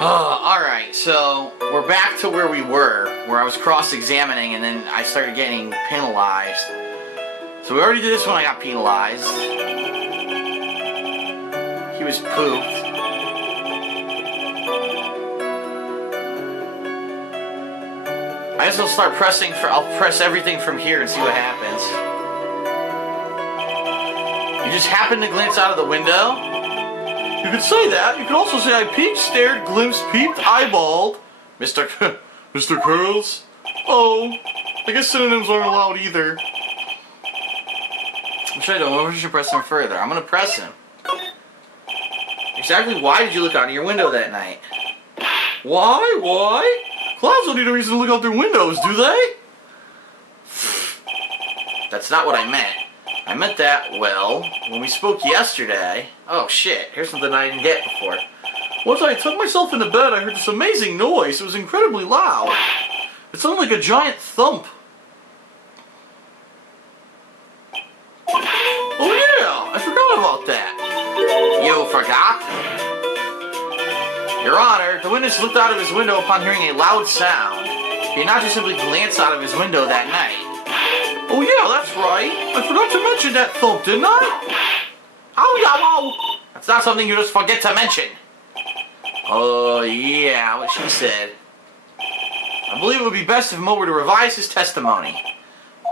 Alright, so we're back to where we were, where I was cross-examining and then I started getting penalized. So we already did this when I got penalized. He was pooped. I guess I'll start pressing I'll press everything from here and see what happens. You just happened to glance out of the window? You could say that. You could also say I peeked, stared, glimpsed, peeped, eyeballed. Mr. Mr. Curls? Oh, I guess synonyms aren't allowed either. I'm sure I don't know if I should press him further. I'm gonna press him. Exactly why did you look out of your window that night? Why? Why? Clouds don't need a reason to look out their windows, do they? That's not what I meant. I meant that, well, when we spoke yesterday... Oh shit, here's something I didn't get before. Once I tucked myself into bed, I heard this amazing noise. It was incredibly loud. It sounded like a giant thump. Oh yeah, I forgot about that. You forgot? Your Honor, the witness looked out of his window upon hearing a loud sound. He did not just simply glance out of his window that night. Oh yeah, that's right. I forgot to mention that thump, didn't I? Oh yeah, wow. That's not something you just forget to mention. Oh yeah, what she said. I believe it would be best if Mo were to revise his testimony.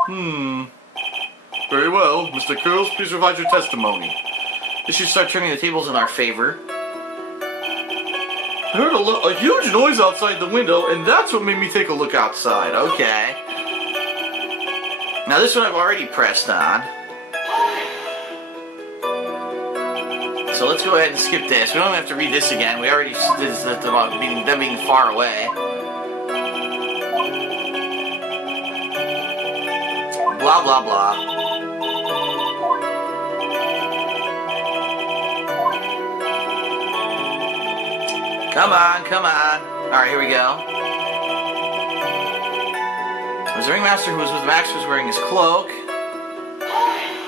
Very well, Mr. Curls, please revise your testimony. This should start turning the tables in our favor. I heard a huge noise outside the window, and that's what made me take a look outside. Okay. Now this one I've already pressed on. So let's go ahead and skip this. We don't have to read this again. We already did this about them being far away. Blah, blah, blah. Come on, come on. Alright, here we go. It was the ringmaster who was with Max was wearing his cloak.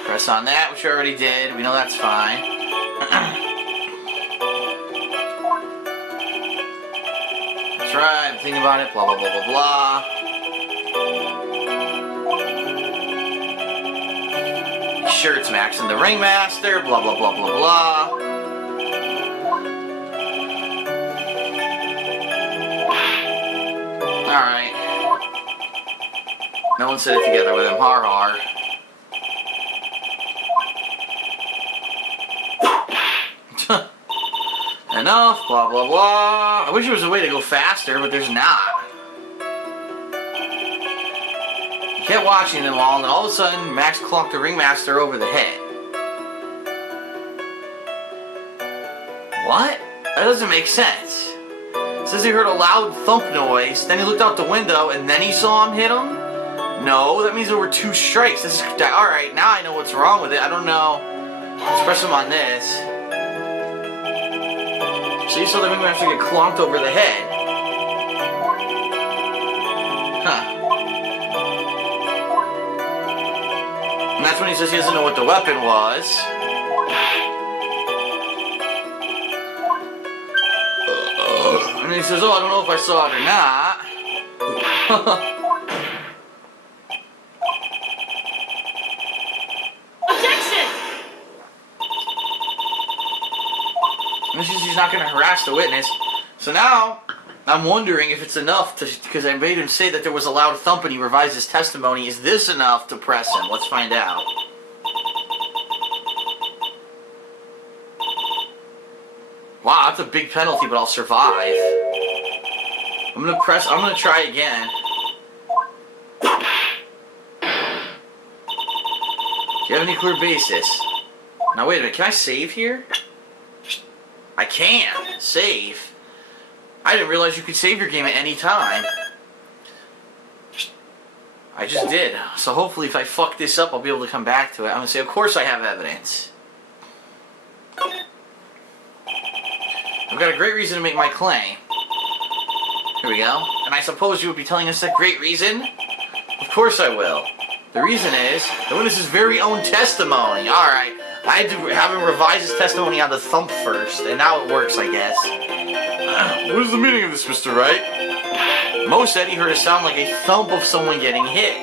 Press on that, which we already did. We know that's fine. That's right, I'm thinking about it. Blah, blah, blah, blah, blah. Sure, it's Max and the ringmaster. Blah, blah, blah, blah, blah. Alright. No one said it together with him. Har har. Enough, blah blah blah. I wish there was a way to go faster, but there's not. He kept watching them all, and all of a sudden, Max clocked the ringmaster over the head. What? That doesn't make sense. It says he heard a loud thump noise, then he looked out the window, and then he saw him hit him? No, that means there were 2 strikes. This is alright, now I know what's wrong with it. I don't know. Let's press him on this. So you saw the ringmaster get clonked over the head. Huh. And that's when he says he doesn't know what the weapon was. And he says, oh, I don't know if I saw it or not. He's not going to harass the witness. So now, I'm wondering if it's enough to, because I made him say that there was a loud thump and he revised his testimony. Is this enough to press him? Let's find out. Wow, that's a big penalty, but I'll survive. I'm going to try again. Do you have any clear basis? Now wait a minute, can I save here? I can save. I didn't realize you could save your game at any time. I just did. So hopefully if I fuck this up, I'll be able to come back to it. I'm going to say, of course I have evidence. I've got a great reason to make my claim. Here we go. And I suppose you would be telling us that great reason? Of course I will. The reason is the witness's very own testimony. Alright. I had to have him revise his testimony on the thump first, and now it works, I guess. What is the meaning of this, Mr. Wright? Mo said he heard a sound like a thump of someone getting hit.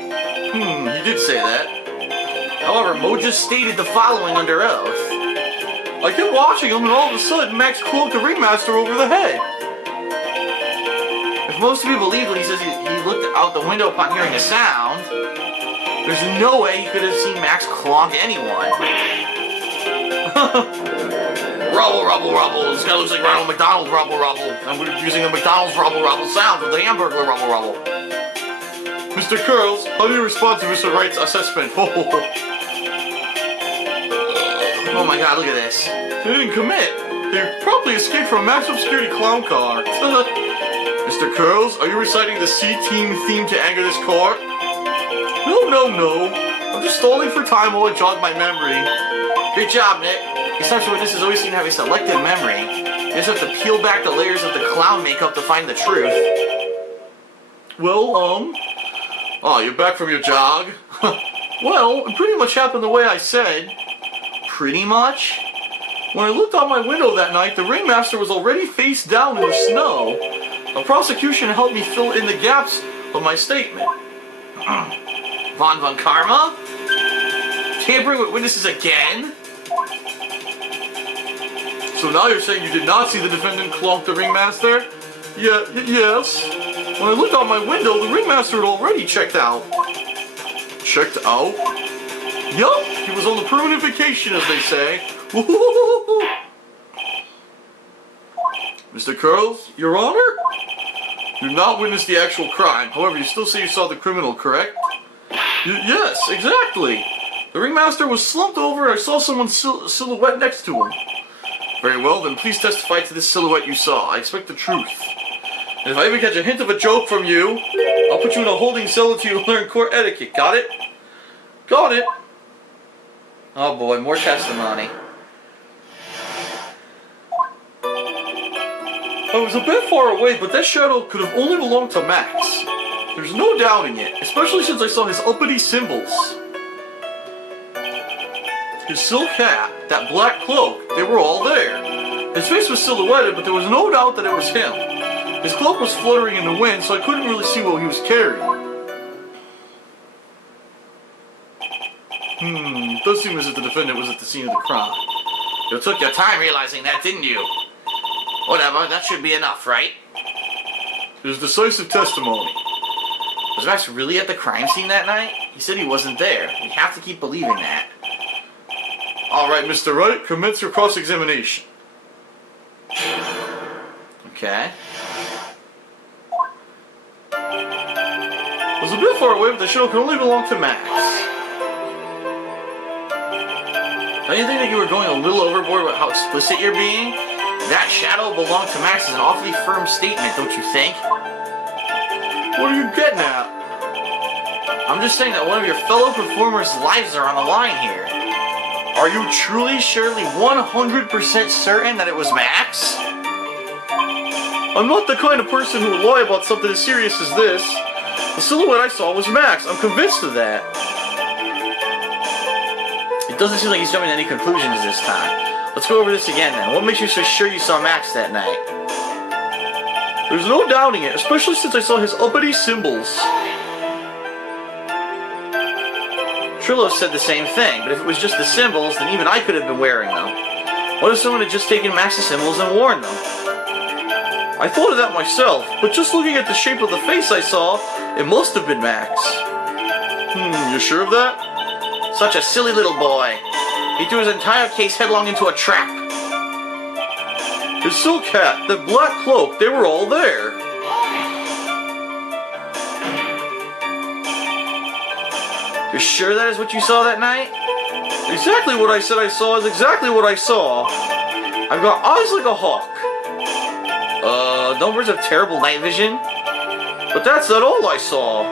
He did say that. However, Mo just stated the following under oath. I kept watching him, and all of a sudden, Max clonked the ringmaster over the head. If most of you believe when he says he looked out the window upon hearing a sound, there's no way he could have seen Max clonk anyone. Rubble, rubble, rubble. This guy looks like Ronald McDonald's rubble, rubble. And we're using the McDonald's rubble, rubble sound with the Hamburglar rubble, rubble. Mr. Curls, how do you respond to Mr. Wright's assessment? Oh my god, look at this. They didn't commit. They probably escaped from a maximum security clown car. Mr. Curls, are you reciting the C-Team theme to anger this court? No. I'm just stalling for time while I jog my memory. Great job, Nick. These types of witnesses always seem to have a selective memory. You just have to peel back the layers of the clown makeup to find the truth. Well, oh, you're back from your jog? Well, it pretty much happened the way I said. Pretty much? When I looked out my window that night, the ringmaster was already face down in the snow. The prosecution helped me fill in the gaps of my statement. Von Karma? Tampering with witnesses again? So now you're saying you did not see the defendant clonk the ringmaster? Yes. When I looked out my window, the ringmaster had already checked out. Checked out? Yup, he was on the permanent vacation, as they say. Mr. Curls, Your Honor? You did not witness the actual crime. However, you still say you saw the criminal, correct? Yes, exactly. The ringmaster was slumped over and I saw someone's silhouette next to him. Very well, then please testify to this silhouette you saw. I expect the truth. And if I even catch a hint of a joke from you, I'll put you in a holding cell until you learn court etiquette. Got it? Got it. Oh boy, more testimony. I was a bit far away, but that shadow could have only belonged to Max. There's no doubting it, especially since I saw his uppity symbols. His silk hat, that black cloak, they were all there. His face was silhouetted, but there was no doubt that it was him. His cloak was fluttering in the wind, so I couldn't really see what he was carrying. It does seem as if the defendant was at the scene of the crime. You took your time realizing that, didn't you? Whatever, that should be enough, right? It is decisive testimony. Was Max really at the crime scene that night? He said he wasn't there. We have to keep believing that. Alright, Mr. Wright, commence your cross-examination. Okay. I was a bit far away, but the shadow could only belong to Max. Don't you think that you were going a little overboard with how explicit you're being? That shadow belonged to Max is an awfully firm statement, don't you think? What are you getting at? I'm just saying that one of your fellow performers' lives are on the line here. Are you truly, surely 100% certain that it was Max? I'm not the kind of person who would lie about something as serious as this. The silhouette I saw was Max. I'm convinced of that. It doesn't seem like he's jumping to any conclusions this time. Let's go over this again then. What makes you so sure you saw Max that night? There's no doubting it, especially since I saw his uppity symbols. Trillo said the same thing, but if it was just the symbols, then even I could have been wearing them. What if someone had just taken Max's symbols and worn them? I thought of that myself, but just looking at the shape of the face I saw, it must have been Max. You sure of that? Such a silly little boy. He threw his entire case headlong into a trap. His silk hat, that black cloak, they were all there. You're sure that is what you saw that night? Exactly what I said I saw is exactly what I saw. I've got eyes like a hawk. Numbers of terrible night vision? But that's not all I saw.